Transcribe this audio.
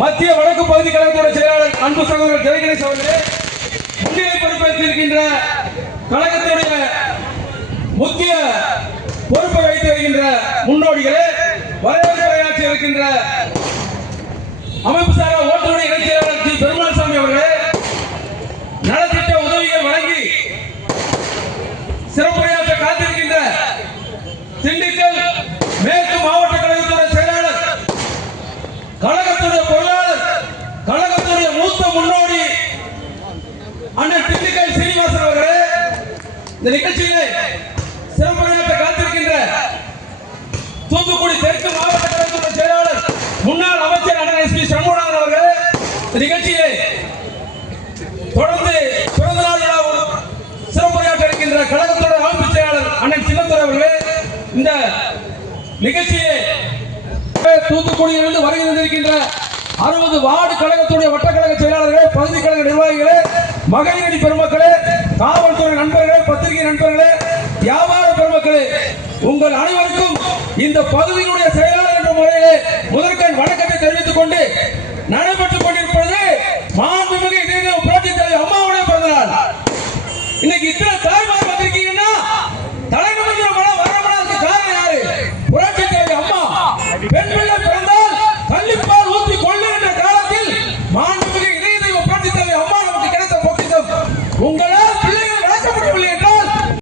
மத்திய வடக்கு பகுதி கழகத்துடைய செயலாளர் அன்பு சகோதரர் ஜெயகணேஷ் அவர்களே, முன்னிலை பொறுப்பேற்றிருக்கின்ற கழகத்துடைய முக்கிய பொறுப்பை வைத்து வருகின்ற முன்னோடிகளே, வரவேற்புரையாற்றி இருக்கின்ற அமைப்பு சாரா ஓட்டுநர் இணைச் செயலாளர் ஜி பெருமாள் சாமி அவர்களே, நலத்திட்ட உதவிகள் வழங்கி சிறப்புரையாற்ற காத்திருக்கின்ற திண்டுக்கல் மேற்கு மாவட்ட கழகத்துடைய செயலாளர், கழகத்துடைய பொருளாளர், கழகத்துடைய மூத்த முன்னோடி அண்ணன் திண்டுக்கல் சீனிவாசன் அவர்களே, இந்த நிகழ்ச்சியிலே சிறப்புரையாற்ற காத்திருக்கின்ற தூத்துக்குடி தெற்கு மாவட்ட கழகத்துடைய செயலாளர் முன்னாள் அமைச்சர் அண்ணன் எஸ் பி சண்முகநாதன் அவர்களே, இந்த நிகழ்ச்சியிலே தொடர்ந்து பிறந்த நாள் விழாவில் சிறப்புரையாற்ற இருக்கின்ற கழகத்துடைய அமைப்பு செயலாளர் அண்ணன் சின்னத்துறை அவர்களே, இந்த நிகழ்ச்சியை தூத்துக்குடியிலிருந்து வருகை தந்திருக்கின்ற 60 வார்டு கழகத்துடைய வட்டக்கழக செயலாளர்களே, பகுதி கழக நிர்வாகிகளே, மகளிரணி பெருமக்களே, காவல்துறை நண்பர்களே, பத்திரிகை நண்பர்களே, வியாபார பெருமக்களே, உங்கள் அனைவருக்கும் இந்த பகுதியினுடைய செயலாளர் என்ற முறையிலே முதற்கண் வணக்கத்தை தெரிவித்துக் கொண்டு நடைபெற்றுக் கொண்டிருக்கும்